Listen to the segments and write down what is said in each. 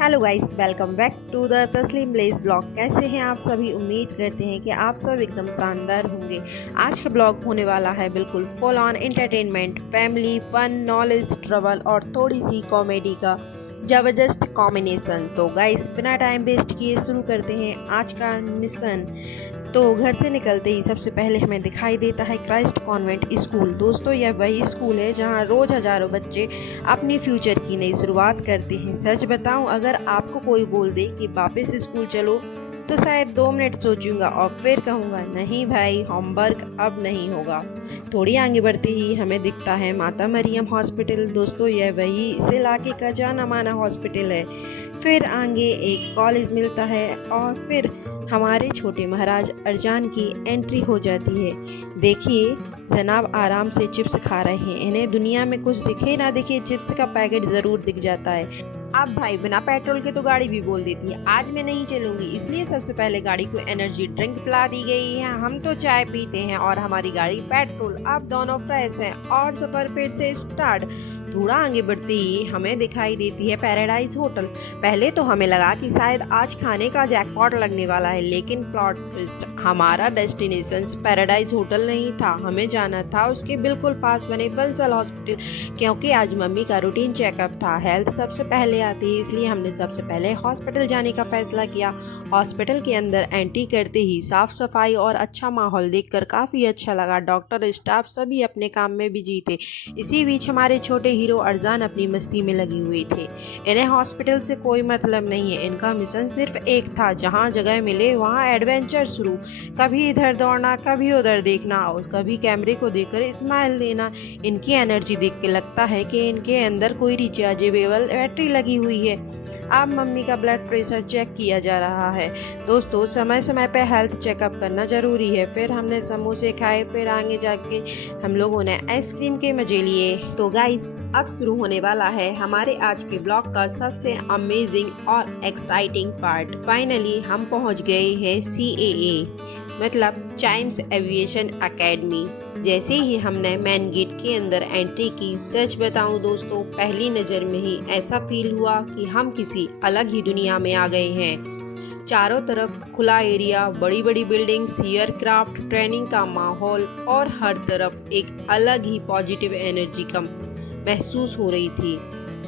Hello guys, welcome back to the Tasleem blaze blog. कैसे हैं आप सभी? उम्मीद करते हैं कि आप सब एकदम शानदार होंगे। आज का ब्लॉग होने वाला है बिल्कुल full on entertainment, family, fun, knowledge, trouble और थोड़ी सी कॉमेडी का ज़बरदस्त कॉम्बिनेशन। तो गाइस, बिना टाइम वेस्ट किए शुरू करते हैं आज का मिशन। तो घर से निकलते ही सबसे पहले हमें दिखाई देता है क्राइस्ट कॉन्वेंट स्कूल। दोस्तों, यह वही स्कूल है जहां रोज़ हज़ारों बच्चे अपनी फ्यूचर की नई शुरुआत करते हैं। सच बताऊं, अगर आपको कोई बोल दे कि वापस स्कूल चलो तो शायद 2 मिनट सोचूंगा और फिर कहूँगा नहीं भाई, होमवर्क अब नहीं होगा। थोड़ी आगे बढ़ते ही हमें दिखता है माता मरियम हॉस्पिटल। दोस्तों, यह वही इस इलाके का जाना माना हॉस्पिटल है। फिर आगे एक कॉलेज मिलता है और फिर हमारे छोटे महाराज अरजान की एंट्री हो जाती है। देखिए, जनाब आराम से चिप्स खा रहे हैं। इन्हें दुनिया में कुछ दिखे ना दिखे, चिप्स का पैकेट ज़रूर दिख जाता है। अब भाई, बिना पेट्रोल के तो गाड़ी भी बोल देती है आज मैं नहीं चलूंगी, इसलिए सबसे पहले गाड़ी को एनर्जी ड्रिंक पिला दी गई है। हम तो चाय पीते हैं और हमारी गाड़ी पेट्रोल। अब दोनों फ्रेश हैं और सफर फिर से स्टार्ट। थोड़ा आगे बढ़ते ही हमें दिखाई देती है पैराडाइज होटल। पहले तो हमें लगा कि शायद आज खाने का जैकपॉट लगने वाला है, लेकिन प्लॉट ट्विस्ट, हमारा डेस्टिनेशन पैराडाइज होटल नहीं था। हमें जाना था उसके बिल्कुल पास बने फंसल हॉस्पिटल, क्योंकि आज मम्मी का रूटीन चेकअप था। हेल्थ सबसे पहले आती है, इसलिए हमने सबसे पहले हॉस्पिटल जाने का फैसला किया। हॉस्पिटल के अंदर एंट्री करते ही साफ सफाई और अच्छा माहौल देखकर काफ़ी अच्छा लगा। डॉक्टर, स्टाफ सभी अपने काम में बिजी थे। इसी बीच हमारे छोटे हीरो अरजान अपनी मस्ती में लगी हुई थे। इन्हें हॉस्पिटल से कोई मतलब नहीं है। इनका मिशन सिर्फ एक था, जहां जगह मिले वहां एडवेंचर शुरू। कभी इधर दौड़ना, कभी उधर देखना और कभी कैमरे को देखकर स्माइल देना। इनकी एनर्जी देख के लगता है कि इनके अंदर कोई रिचार्जेबल बैटरी लगी हुई है। अब मम्मी का ब्लड प्रेशर चेक किया जा रहा है। दोस्तों, समय समय पे हेल्थ चेकअप करना जरूरी है। फिर हमने समोसे खाए, फिर आगे जाके हम लोगों ने आइसक्रीम के मजे लिए। तो गाइस, अब शुरू होने वाला है हमारे आज के ब्लॉग का सबसे अमेजिंग और एक्साइटिंग पार्ट। फाइनली हम पहुंच गए हैं CAA, मतलब चाइम्स एविएशन एकेडमी। जैसे ही हमने मेन गेट के अंदर एंट्री की, सच बताऊं दोस्तों, पहली नज़र में ही ऐसा फील हुआ कि हम किसी अलग ही दुनिया में आ गए हैं। चारों तरफ खुला एरिया, बड़ी बड़ी बिल्डिंग्स, एयरक्राफ्ट, ट्रेनिंग का माहौल और हर तरफ एक अलग ही पॉजिटिव एनर्जी का महसूस हो रही थी।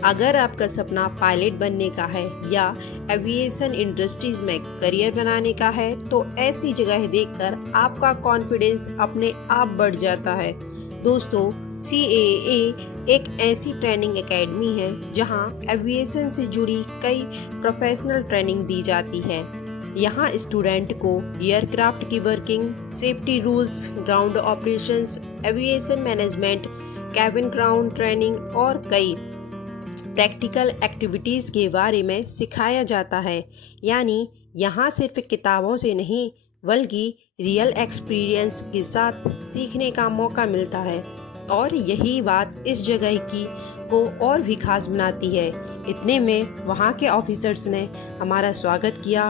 अगर आपका सपना पायलट बनने का है या एविएशन इंडस्ट्रीज में करियर बनाने का है, तो ऐसी जगह देखकर आपका कॉन्फिडेंस अपने आप बढ़ जाता है। दोस्तों, CAA एक ऐसी ट्रेनिंग एकेडमी है जहां एविएशन से जुड़ी कई प्रोफेशनल ट्रेनिंग दी जाती है। यहाँ स्टूडेंट को एयरक्राफ्ट की working, safety rules, ground operations, aviation management, cabin ground training और कई प्रैक्टिकल एक्टिविटीज़ के बारे में सिखाया जाता है। यानी यहाँ सिर्फ किताबों से नहीं, बल्कि रियल एक्सपीरियंस के साथ सीखने का मौका मिलता है। और यही बात इस जगह की को और भी खास बनाती है। इतने में वहाँ के ऑफिसर्स ने हमारा स्वागत किया।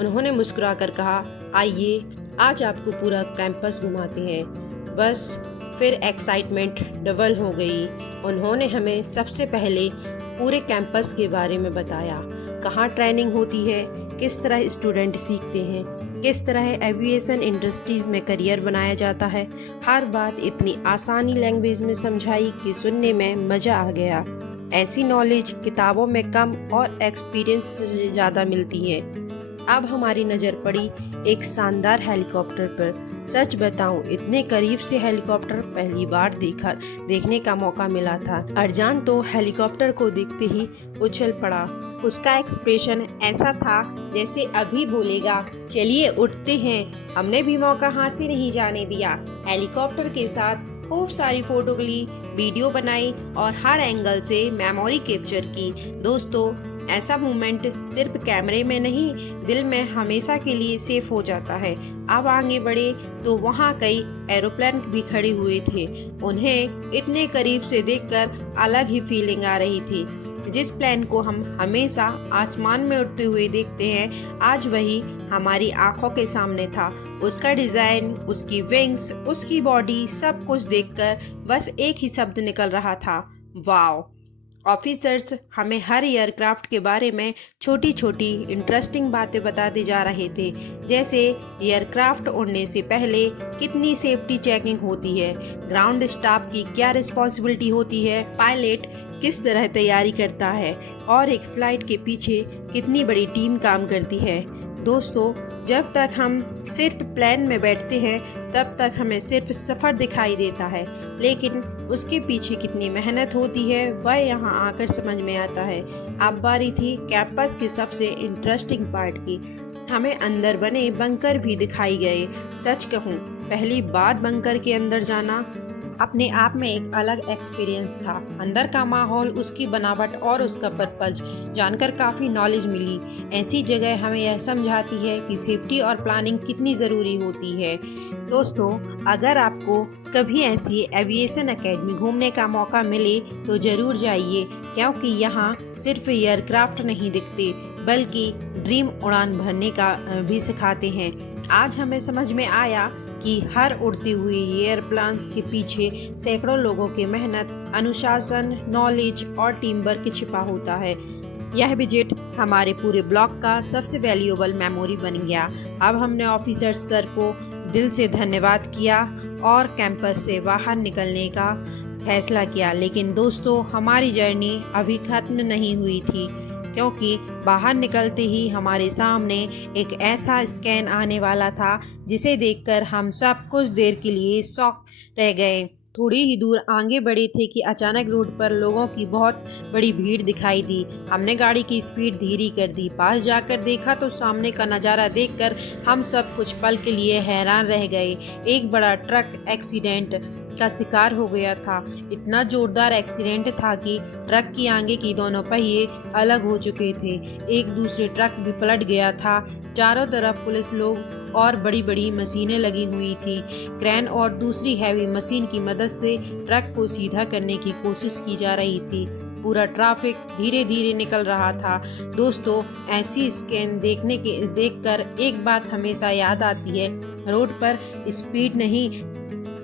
उन्होंने मुस्कुरा कर कहा, आइए आज आपको पूरा कैंपस घुमाते हैं। बस फिर एक्साइटमेंट डबल हो गई। उन्होंने हमें सबसे पहले पूरे कैंपस के बारे में बताया, कहाँ ट्रेनिंग होती है, किस तरह स्टूडेंट सीखते हैं, किस तरह एविएशन इंडस्ट्रीज में करियर बनाया जाता है। हर बात इतनी आसानी लैंग्वेज में समझाई कि सुनने में मज़ा आ गया। ऐसी नॉलेज किताबों में कम और एक्सपीरियंस से ज़्यादा मिलती है। अब हमारी नज़र पड़ी एक शानदार हेलीकॉप्टर पर। सच बताऊं, इतने करीब से हेलीकॉप्टर पहली बार देखने का मौका मिला था। अरजान तो हेलीकॉप्टर को देखते ही उछल पड़ा। उसका एक्सप्रेशन ऐसा था जैसे अभी बोलेगा, चलिए उठते हैं। हमने भी मौका हाथ से नहीं जाने दिया। हेलीकॉप्टर के साथ खूब सारी फोटो ली, वीडियो बनाई और हर एंगल से मेमोरी कैप्चर की। दोस्तों, ऐसा मोमेंट सिर्फ कैमरे में नहीं, दिल में हमेशा के लिए सेफ हो जाता है। अब आगे बढ़े तो वहाँ कई एरोप्लेन भी खड़े हुए थे। उन्हें इतने करीब से देखकर अलग ही फीलिंग आ रही थी। जिस प्लेन को हम हमेशा आसमान में उड़ते हुए देखते हैं, आज वही हमारी आंखों के सामने था। उसका डिज़ाइन, उसकी विंग्स, उसकी बॉडी, सब कुछ देखकर बस एक ही शब्द निकल रहा था, वाव। ऑफिसर्स हमें हर एयरक्राफ्ट के बारे में छोटी छोटी इंटरेस्टिंग बातें बताते जा रहे थे, जैसे एयरक्राफ्ट उड़ने से पहले कितनी सेफ्टी चेकिंग होती है, ग्राउंड स्टाफ की क्या रिस्पॉन्सिबिलिटी होती है, पायलट किस तरह तैयारी करता है और एक फ्लाइट के पीछे कितनी बड़ी टीम काम करती है। दोस्तों, जब तक हम सिर्फ प्लेन में बैठते हैं तब तक हमें सिर्फ सफ़र दिखाई देता है, लेकिन उसके पीछे कितनी मेहनत होती है वह यहाँ आकर समझ में आता है। अब बारी थी कैंपस के सबसे इंटरेस्टिंग पार्ट की। हमें अंदर बने बंकर भी दिखाई गए। सच कहूँ, पहली बार बंकर के अंदर जाना अपने आप में एक अलग एक्सपीरियंस था। अंदर का माहौल, उसकी बनावट और उसका पर्पज जानकर काफ़ी नॉलेज मिली। ऐसी जगह हमें यह समझाती है कि सेफ्टी और प्लानिंग कितनी ज़रूरी होती है। दोस्तों, अगर आपको कभी ऐसी एविएशन एकेडमी घूमने का मौका मिले तो ज़रूर जाइए, क्योंकि यहाँ सिर्फ एयरक्राफ्ट नहीं दिखते बल्कि ड्रीम उड़ान भरने का भी सिखाते हैं। आज हमें समझ में आया कि हर उड़ती हुई एयरप्लेन्स के पीछे सैकड़ों लोगों की मेहनत, अनुशासन, नॉलेज और टीम वर्क छिपा होता है। यह विजिट हमारे पूरे ब्लॉग का सबसे वैल्यूएबल मेमोरी बन गया। अब हमने ऑफिसर सर को दिल से धन्यवाद किया और कैंपस से बाहर निकलने का फैसला किया। लेकिन दोस्तों, हमारी जर्नी अभी खत्म नहीं हुई थी, क्योंकि बाहर निकलते ही हमारे सामने एक ऐसा स्कैन आने वाला था जिसे देखकर हम सब कुछ देर के लिए शॉक रह गए। थोड़ी ही दूर आगे बढ़े थे कि अचानक रोड पर लोगों की बहुत बड़ी भीड़ दिखाई दी। हमने गाड़ी की स्पीड धीरे कर दी। पास जाकर देखा तो सामने का नज़ारा देखकर हम सब कुछ पल के लिए हैरान रह गए। एक बड़ा ट्रक एक्सीडेंट का शिकार हो गया था। इतना जोरदार एक्सीडेंट था कि ट्रक की आगे की दोनों पहिए अलग हो चुके थे। एक दूसरे ट्रक भी पलट गया था। चारों तरफ पुलिस लोग और बड़ी बड़ी मशीनें लगी हुई थी। क्रेन और दूसरी हैवी मशीन की मदद से ट्रक को सीधा करने की कोशिश की जा रही थी। पूरा ट्रैफिक धीरे धीरे निकल रहा था। दोस्तों, ऐसी स्कैन देखकर एक बात हमेशा याद आती है, रोड पर स्पीड नहीं,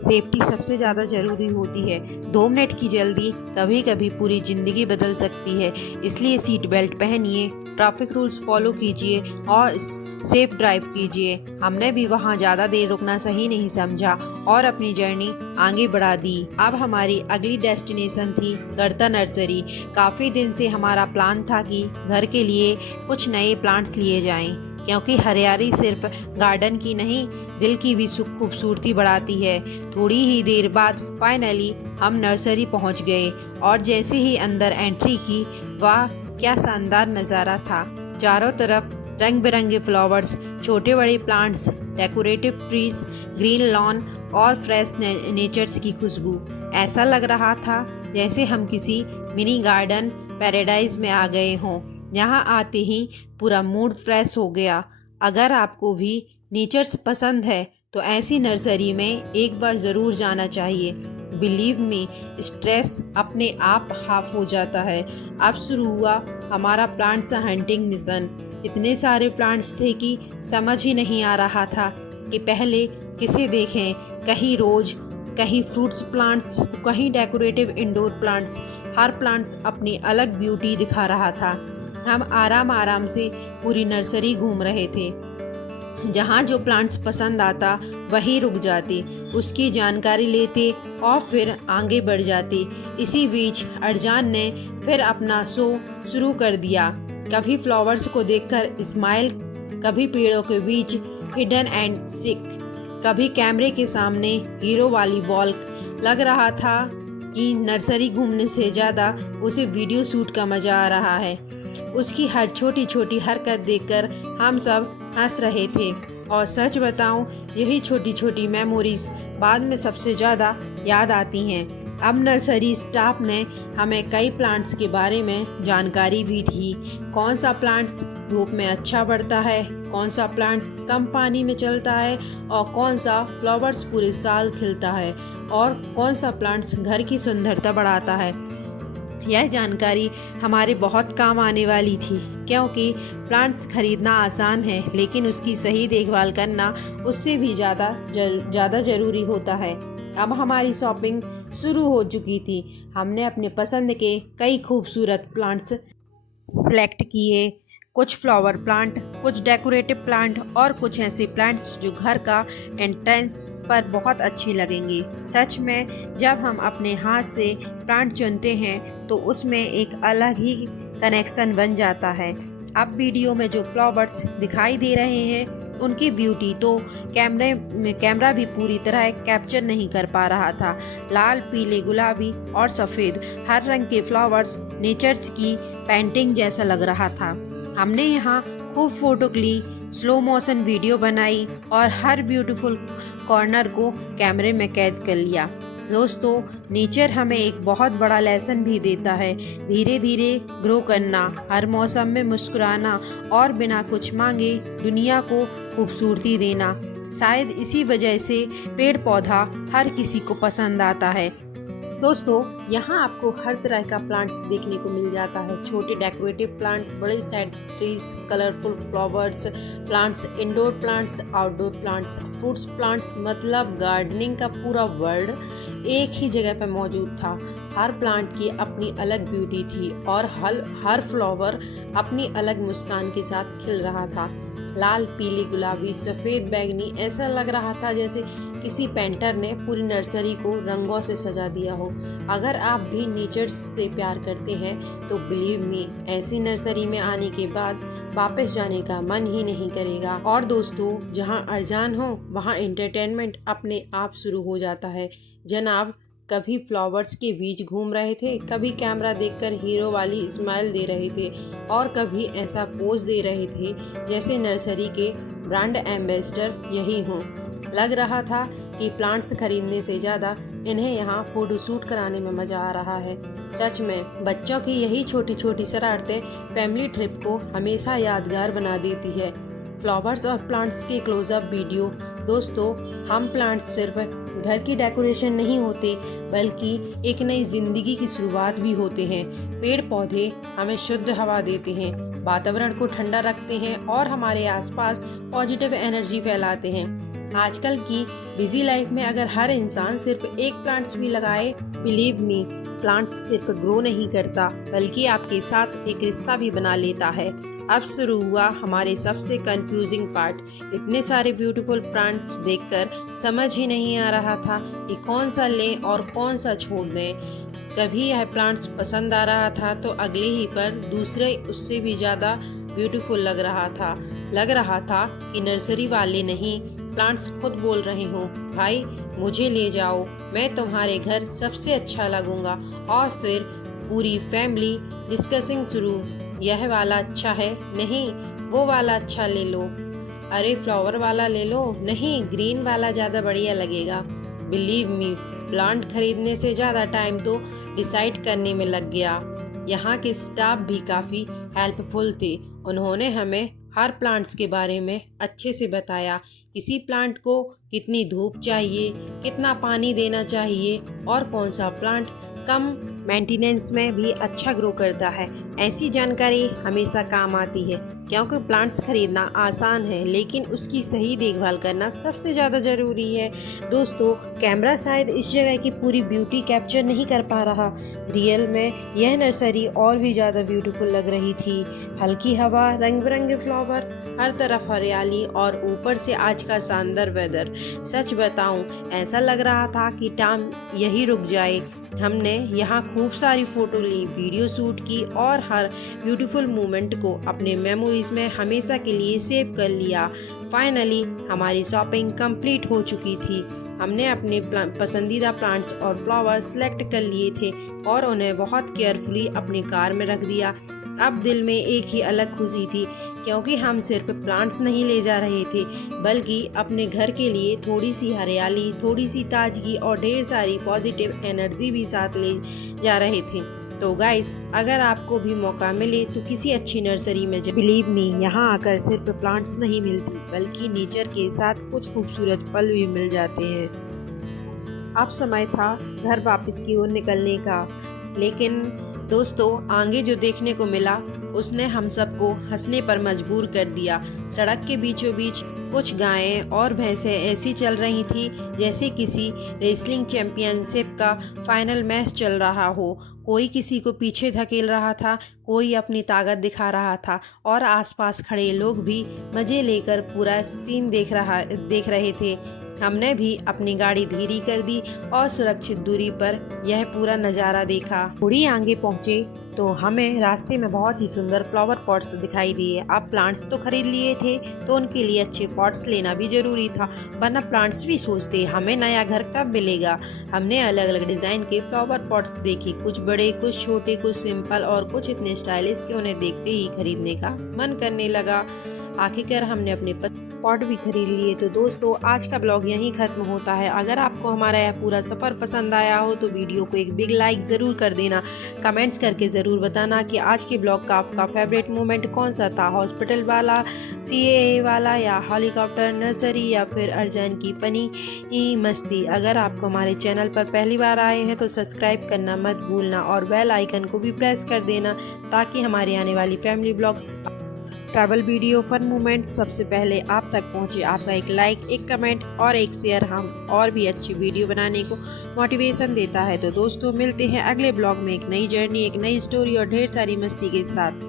सेफ्टी सबसे ज़्यादा ज़रूरी होती है। 2 मिनट की जल्दी कभी कभी पूरी ज़िंदगी बदल सकती है। इसलिए सीट बेल्ट पहनिए, ट्रैफिक रूल्स फॉलो कीजिए और सेफ ड्राइव कीजिए। हमने भी वहाँ ज़्यादा देर रुकना सही नहीं समझा और अपनी जर्नी आगे बढ़ा दी। अब हमारी अगली डेस्टिनेशन थी गर्ता नर्सरी। काफ़ी दिन से हमारा प्लान था कि घर के लिए कुछ नए प्लांट्स लिए जाएं, क्योंकि हरियाली सिर्फ गार्डन की नहीं, दिल की भी खूबसूरती बढ़ाती है। थोड़ी ही देर बाद फाइनली हम नर्सरी पहुंच गए और जैसे ही अंदर एंट्री की, वाह क्या शानदार नज़ारा था। चारों तरफ रंग बिरंगे फ्लावर्स, छोटे बड़े plants, decorative trees, green lawn और फ्रेश नेचर्स की खुशबू। ऐसा लग रहा था जैसे हम किसी मिनी गार्डन पैराडाइज में आ गए हों। यहाँ आते ही पूरा मूड फ्रेश हो गया। अगर आपको भी नेचर्स पसंद है तो ऐसी नर्सरी में एक बार ज़रूर जाना चाहिए। बिलीव मी, स्ट्रेस अपने आप हाफ हो जाता है। अब शुरू हुआ हमारा प्लांट्स हंटिंग मिशन। इतने सारे प्लांट्स थे कि समझ ही नहीं आ रहा था कि पहले किसे देखें। कहीं रोज, कहीं फ्रूट्स प्लांट्स, तो कहीं डेकोरेटिव इंडोर प्लांट्स। हर प्लांट्स अपनी अलग ब्यूटी दिखा रहा था। हम आराम आराम से पूरी नर्सरी घूम रहे थे। जहाँ जो प्लांट्स पसंद आता वहीं रुक जाते, उसकी जानकारी लेते और फिर आगे बढ़ जाते। इसी बीच अर्जान ने फिर अपना शो शुरू कर दिया। कभी फ्लावर्स को देखकर स्माइल, कभी पेड़ों के बीच हिडन एंड सिक, कभी कैमरे के सामने हीरो वाली वॉल्क। लग रहा था कि नर्सरी घूमने से ज़्यादा उसे वीडियो शूट का मज़ा आ रहा है। उसकी हर छोटी छोटी हरकत देखकर हम सब हंस रहे थे। और सच बताऊं, यही छोटी छोटी मेमोरीज बाद में सबसे ज़्यादा याद आती हैं। अब नर्सरी स्टाफ ने हमें कई प्लांट्स के बारे में जानकारी भी दी। कौन सा प्लांट धूप में अच्छा बढ़ता है, कौन सा प्लांट कम पानी में चलता है, और कौन सा फ्लावर्स पूरे साल खिलता है, और कौन सा प्लांट्स घर की सुंदरता बढ़ाता है। यह जानकारी हमारे बहुत काम आने वाली थी, क्योंकि प्लांट्स खरीदना आसान है, लेकिन उसकी सही देखभाल करना उससे भी ज़्यादा ज़रूरी होता है। अब हमारी शॉपिंग शुरू हो चुकी थी। हमने अपने पसंद के कई खूबसूरत प्लांट्स सेलेक्ट किए, कुछ फ्लावर प्लांट, कुछ डेकोरेटिव प्लांट और कुछ ऐसे प्लांट्स जो घर का एंट्रेंस पर बहुत अच्छी लगेंगी। सच में जब हम अपने हाथ से प्लांट चुनते हैं तो उसमें एक अलग ही कनेक्शन बन जाता है। अब वीडियो में जो फ्लावर्स दिखाई दे रहे हैं उनकी ब्यूटी तो कैमरा भी पूरी तरह कैप्चर नहीं कर पा रहा था। लाल, पीले, गुलाबी और सफ़ेद हर रंग के फ्लावर्स नेचर्स की पेंटिंग जैसा लग रहा था। हमने यहाँ खूब फोटो ली, स्लो मोशन वीडियो बनाई और हर ब्यूटीफुल कॉर्नर को कैमरे में कैद कर लिया। दोस्तों, नेचर हमें एक बहुत बड़ा लेसन भी देता है। धीरे धीरे ग्रो करना, हर मौसम में मुस्कुराना और बिना कुछ मांगे दुनिया को खूबसूरती देना। शायद इसी वजह से पेड़ पौधा हर किसी को पसंद आता है। दोस्तों, यहाँ आपको हर तरह का प्लांट्स देखने को मिल जाता है। छोटे डेकोरेटिव प्लांट, बड़े side trees, colourful flowers plants, indoor plants, outdoor plants, fruits plants, मतलब गार्डनिंग का पूरा वर्ल्ड एक ही जगह पर मौजूद था। हर प्लांट की अपनी अलग ब्यूटी थी और हर फ्लावर अपनी अलग मुस्कान के साथ खिल रहा था। लाल, पीली, गुलाबी, सफ़ेद, बैंगनी, ऐसा लग रहा था जैसे किसी पेंटर ने पूरी नर्सरी को रंगों से सजा दिया हो। अगर आप भी नेचर से प्यार करते हैं तो बिलीव मी, ऐसी नर्सरी में आने के बाद वापस जाने का मन ही नहीं करेगा। और दोस्तों, जहां अरजान हो वहां एंटरटेनमेंट अपने आप शुरू हो जाता है। जनाब कभी फ्लावर्स के बीच घूम रहे थे, कभी कैमरा देखकर हीरो वाली स्माइल दे रहे थे और कभी ऐसा पोज दे रहे थे जैसे नर्सरी के ब्रांड एम्बेसडर यही हों। लग रहा था कि प्लांट्स खरीदने से ज़्यादा इन्हें यहाँ फोटो शूट कराने में मज़ा आ रहा है। सच में बच्चों की यही छोटी छोटी शरारतें फैमिली ट्रिप को हमेशा यादगार बना देती है। फ्लावर्स और प्लांट्स के क्लोजअप वीडियो। दोस्तों, हम प्लांट्स सिर्फ घर की डेकोरेशन नहीं होते बल्कि एक नई जिंदगी की शुरुआत भी होते हैं। पेड़ पौधे हमें शुद्ध हवा देते हैं, वातावरण को ठंडा रखते हैं और हमारे आसपास पॉजिटिव एनर्जी फैलाते हैं। आजकल की बिजी लाइफ में अगर हर इंसान सिर्फ एक प्लांट्स भी लगाए, बिलीव मी, प्लांट्स सिर्फ ग्रो नहीं करता बल्कि आपके साथ एक रिश्ता भी बना लेता है। अब शुरू हुआ हमारे सबसे कंफ्यूजिंग पार्ट। इतने सारे ब्यूटीफुल प्लांट्स देखकर समझ ही नहीं आ रहा था कि कौन सा लें और कौन सा छोड़ दें। कभी यह प्लांट्स पसंद आ रहा था तो अगले ही पर दूसरे उससे भी ज़्यादा ब्यूटीफुल लग रहा था कि नर्सरी वाले नहीं, प्लांट्स खुद बोल रहे हों, भाई मुझे ले जाओ, मैं तुम्हारे घर सबसे अच्छा लगूंगा। और फिर पूरी फैमिली डिस्कसिंग शुरू, यह वाला अच्छा है, नहीं वो वाला अच्छा ले लो, अरे फ्लावर वाला ले लो, नहीं ग्रीन वाला ज़्यादा बढ़िया लगेगा। बिलीव मी, प्लांट खरीदने से ज़्यादा टाइम तो डिसाइड करने में लग गया। यहाँ के स्टाफ भी काफ़ी हेल्पफुल थे। उन्होंने हमें हर प्लांट्स के बारे में अच्छे से बताया, किसी प्लांट को कितनी धूप चाहिए, कितना पानी देना चाहिए और कौन सा प्लांट कम मेंटेनेंस में भी अच्छा ग्रो करता है। ऐसी जानकारी हमेशा काम आती है क्योंकि प्लांट्स खरीदना आसान है लेकिन उसकी सही देखभाल करना सबसे ज़्यादा ज़रूरी है। दोस्तों, कैमरा शायद इस जगह की पूरी ब्यूटी कैप्चर नहीं कर पा रहा। रियल में यह नर्सरी और भी ज़्यादा ब्यूटीफुल लग रही थी। हल्की हवा, रंग बिरंगे फ्लावर, हर तरफ हरियाली और ऊपर से आज का शानदार वेदर। सच बताऊं, ऐसा लग रहा था कि टाइम यही रुक जाए। हमने यहाँ खूब सारी फ़ोटो ली, वीडियो शूट की और हर ब्यूटीफुल मोमेंट को अपने मेमोरीज में हमेशा के लिए सेव कर लिया। फाइनली हमारी शॉपिंग कंप्लीट हो चुकी थी। हमने अपने पसंदीदा प्लांट्स और फ्लावर सेलेक्ट कर लिए थे और उन्हें बहुत केयरफुली अपनी कार में रख दिया। अब दिल में एक ही अलग खुशी थी क्योंकि हम सिर्फ प्लांट्स नहीं ले जा रहे थे बल्कि अपने घर के लिए थोड़ी सी हरियाली, थोड़ी सी ताजगी और ढेर सारी पॉजिटिव एनर्जी भी साथ ले जा रहे थे। तो गाइस, अगर आपको भी मौका मिले तो किसी अच्छी नर्सरी में बिलीव मी, यहाँ आकर सिर्फ प्लांट्स नहीं मिलती बल्कि नेचर के साथ कुछ खूबसूरत पल भी मिल जाते हैं। अब समय था घर वापस की ओर निकलने का, लेकिन दोस्तों आगे जो देखने को मिला उसने हम सबको हंसने पर मजबूर कर दिया। सड़क के बीचों बीच कुछ गायें और भैंसें ऐसी चल रही थी जैसे किसी रेसलिंग चैंपियनशिप का फाइनल मैच चल रहा हो। कोई किसी को पीछे धकेल रहा था, कोई अपनी ताकत दिखा रहा था और आसपास खड़े लोग भी मज़े लेकर पूरा सीन देख रहे थे। हमने भी अपनी गाड़ी धीरे कर दी और सुरक्षित दूरी पर यह पूरा नज़ारा देखा। थोड़ी आगे पहुँचे तो हमें रास्ते में बहुत ही सुंदर फ्लावर पॉट्स दिखाई दिए। अब प्लांट्स तो खरीद लिए थे तो उनके लिए अच्छे पॉट्स लेना भी ज़रूरी था, वरना प्लांट्स भी सोचते हमें नया घर कब मिलेगा। हमने अलग अलग डिज़ाइन के फ्लावर पॉट्स देखे, कुछ बड़े, कुछ छोटे, कुछ सिंपल और कुछ इतने स्टाइलिश कि उन्हें देखते ही खरीदने का मन करने लगा। आखिरकार हमने अपने पॉट भी खरीद लिए। तो दोस्तों आज का ब्लॉग यहीं ख़त्म होता है। अगर आपको हमारा यह पूरा सफ़र पसंद आया हो तो वीडियो को एक बिग लाइक ज़रूर कर देना। कमेंट्स करके ज़रूर बताना कि आज के ब्लॉग का आपका फेवरेट मोमेंट कौन सा था, हॉस्पिटल वाला, CAA वाला या हेलीकॉप्टर नर्सरी या फिर अर्जुन की फनी मस्ती। अगर आपको हमारे चैनल पर पहली बार आए हैं तो सब्सक्राइब करना मत भूलना और बेल आइकन को भी प्रेस कर देना ताकि हमारे आने वाली family blogs, travel video, fun moment सबसे पहले आप तक पहुंचे। आपका एक लाइक, एक कमेंट और एक शेयर हम और भी अच्छी वीडियो बनाने को मोटिवेशन देता है। तो दोस्तों मिलते हैं अगले ब्लॉग में एक नई जर्नी, एक नई स्टोरी और ढेर सारी मस्ती के साथ।